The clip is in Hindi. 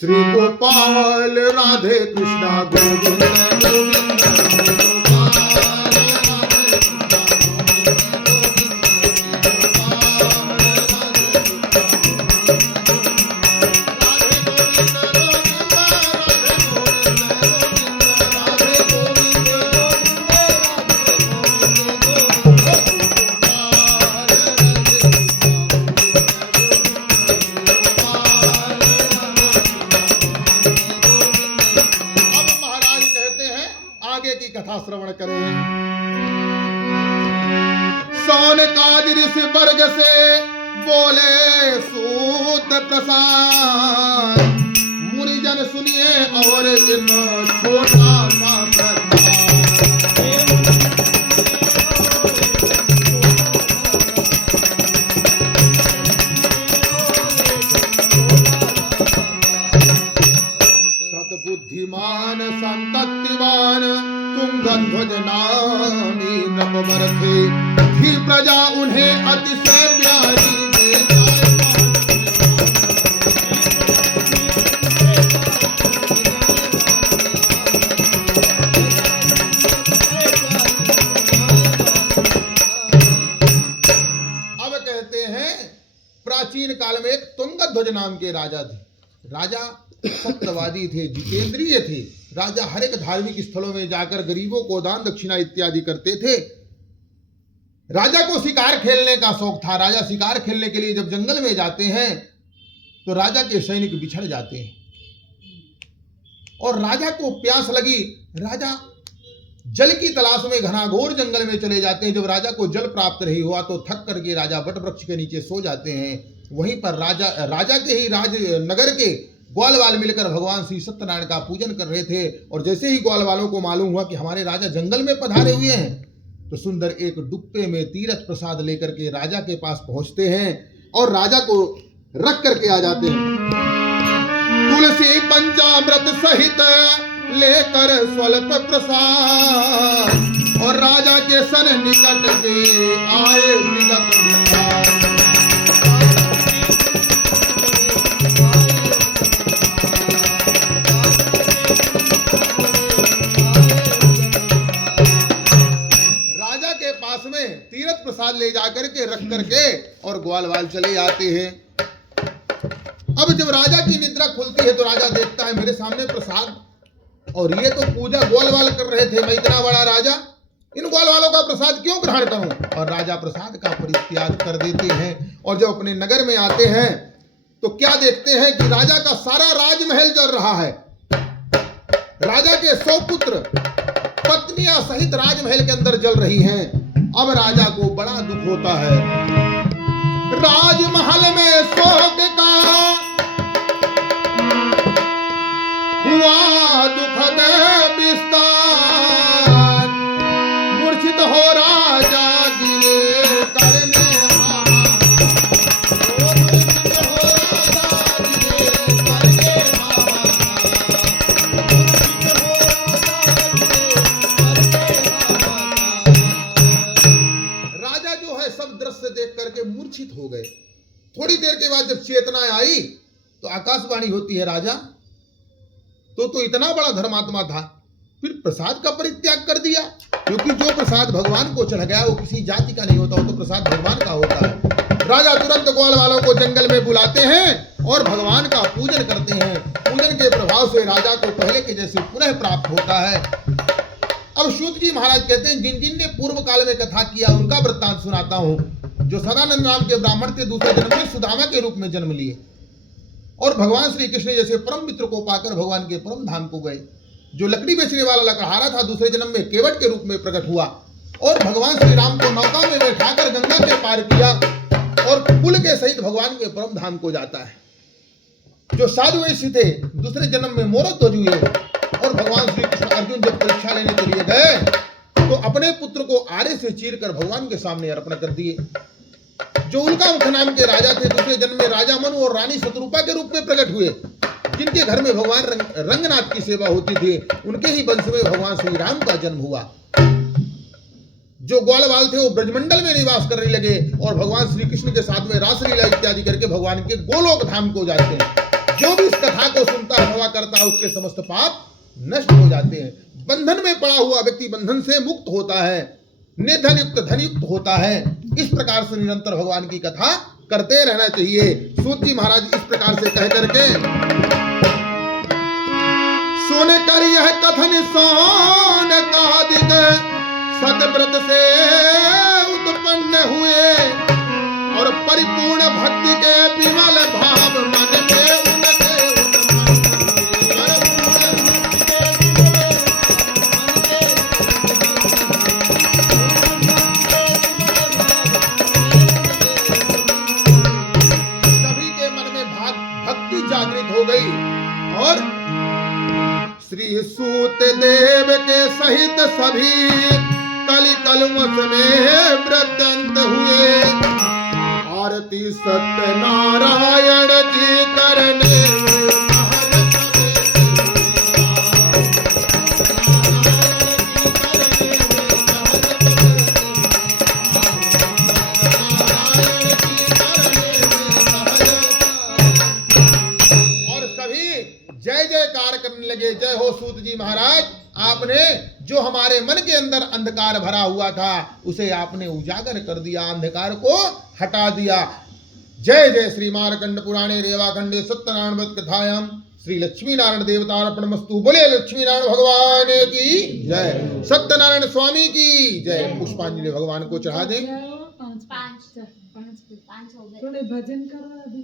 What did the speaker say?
श्री गोपाल राधे कृष्णा गोविंद गोविंद कथा श्रवण करें। सौनकादि ऋषि वर्ग से बोले सूत प्रसाद, मुनिजन सुनिए और इन छोटा सा बुद्धिमान संततिमान तुंगध्वज नामी नपवर थे, थी प्रजा उन्हें अतिशय प्यारी। अब कहते हैं प्राचीन काल में एक तुंगध्वज नाम के राजा थे। राजा सत्यवादी थे, जितेंद्रिय थे। राजा हर एक धार्मिक स्थलों में जाकर गरीबों को दान दक्षिणा इत्यादि करते थे। राजा को शिकार खेलने का शौक था। राजा शिकार खेलने के लिए जब जंगल में जाते हैं तो राजा के सैनिक बिछड़ जाते हैं और राजा को प्यास लगी। राजा जल की तलाश में घनाघोर जंगल में चले जाते हैं। जब राजा को जल प्राप्त नहीं हुआ तो थक करके राजा वट वृक्ष के नीचे सो जाते हैं। वहीं पर राजा के ही राजनगर के ग्वालवाल मिलकर भगवान श्री सत्यनारायण का पूजन कर रहे थे। और जैसे ही ग्वालवालों को मालूम हुआ कि हमारे राजा जंगल में पधारे हुए हैं तो सुंदर एक डुप्पे में तीरथ प्रसाद लेकर के राजा के पास पहुंचते हैं और राजा को रख करके आ जाते हैं। तुलसी पंचामृत सहित लेकर स्वल्प प्रसाद और राजा के सन निकट के आए विगत। तीरथ प्रसाद ले जाकर के रख करके और ग्वालवाल चले आते हैं। अब जब राजा की निद्रा खुलती है तो राजा देखता है मेरे सामने प्रसाद, और ये तो पूजा ग्वालवाल कर रहे थे। मैं इतना बड़ा राजा, इन ग्वालवालों का प्रसाद क्यों ग्रहण करूं? और राजा प्रसाद का परित्याग कर देते हैं। और जब अपने नगर में आते हैं तो क्या देखते हैं कि राजा का सारा राजमहल जल रहा है। राजा के 100 पुत्र पत्नियां सहित राजमहल के अंदर जल रही हैं। अब राजा को बड़ा दुख होता है। राजमहल में शोक का हुआ दुखद विस्तार, मूर्छित हो राजा गिरे करने देख करके मूर्छित हो गए। थोड़ी देर के बाद जब चेतना आई तो आकाशवाणी होती है, राजा तो इतना बड़ा धर्मात्मा था, फिर प्रसाद का परित्याग कर दिया। क्योंकि जो प्रसाद भगवान को चढ़ गया वो किसी जाति का नहीं होता, वो तो प्रसाद भगवान का होता है। राजा तुरंत ग्वाल वालों को जंगल में बुलाते हैं और भगवान का पूजन करते हैं। पूजन के प्रभाव से राजा को पहले के जैसे पुनः प्राप्त होता है। अब सूत जी महाराज कहते हैं जिन जिन ने पूर्व काल में कथा किया उनका वृत्तांत सुनाता हूं। जो सदानंद नाम के ब्राह्मण थे, दूसरे जन्म में सुदामा के रूप में जन्म लिए और भगवान श्री कृष्ण जैसे परम मित्र को पाकर भगवान के परम धाम को गए। जो लकड़ी बेचने वाला लकड़हारा था, दूसरे जन्म में केवट के रूप में प्रकट हुआ और भगवान श्री राम को नौका में बैठाकर गंगा के पार किया और पुल के सहित भगवान के परम धाम को जाता है। जो साधु वैश्य थे, दूसरे जन्म में मोरध्वज हुए और भगवान श्री कृष्ण अर्जुन जब परीक्षा लेने के लिए गए तो अपने पुत्र को आरे से चीरकर भगवान के सामने अर्पण कर दिए। जो उनका मुख नाम के राजा थे, दूसरे जन्म में राजा मनु और रानी शत्रुपा के रूप में प्रकट हुए। जिनके घर में भगवान रंगनाथ की सेवा होती थी, उनके ही वंश में भगवान श्री राम का जन्म हुआ। जो ग्वालवाल थे वो ब्रजमंडल में निवास करने लगे और भगवान श्री कृष्ण के साथ में रासलीला इत्यादि करके भगवान के गोलोक धाम को जाते हैं। जो भी इस कथा को सुनता अथवा करता है उसके समस्त पाप नष्ट हो जाते हैं। बंधन में पड़ा हुआ व्यक्ति बंधन से मुक्त होता है, निर्धन युक्त धनयुक्त होता है। इस प्रकार से निरंतर भगवान की कथा करते रहना चाहिए। सूत जी महाराज इस प्रकार से कह करके सुन कर यह कथन सोन कादिक सतव्रत से उत्पन्न हुए और परिपूर्ण भक्ति के विमल भाव मन में उनके जागृत हो गई और श्री सूत देव के सहित सभी कलि कलमस में व्रतंत हुए। आरती सत्यनारायण की करने जय जयकार करने लगे। जय हो सूत जी महाराज, आपने जो हमारे मन के अंदर अंधकार भरा हुआ था उसे आपने उजागर कर दिया, अंधकार को हटा दिया। जय जय श्री मार्कंड पुराणे रेवाखंडे सत्यनारायण व्रत कथायाम श्री लक्ष्मी नारायण देवतार्पणमस्तु। बोले लक्ष्मी नारायण भगवान की जय, सत्यनारायण स्वामी की जय। पुष्पांजलि भगवान को चढ़ा दें। पांच हो गए। थोड़े भजन करो अभी।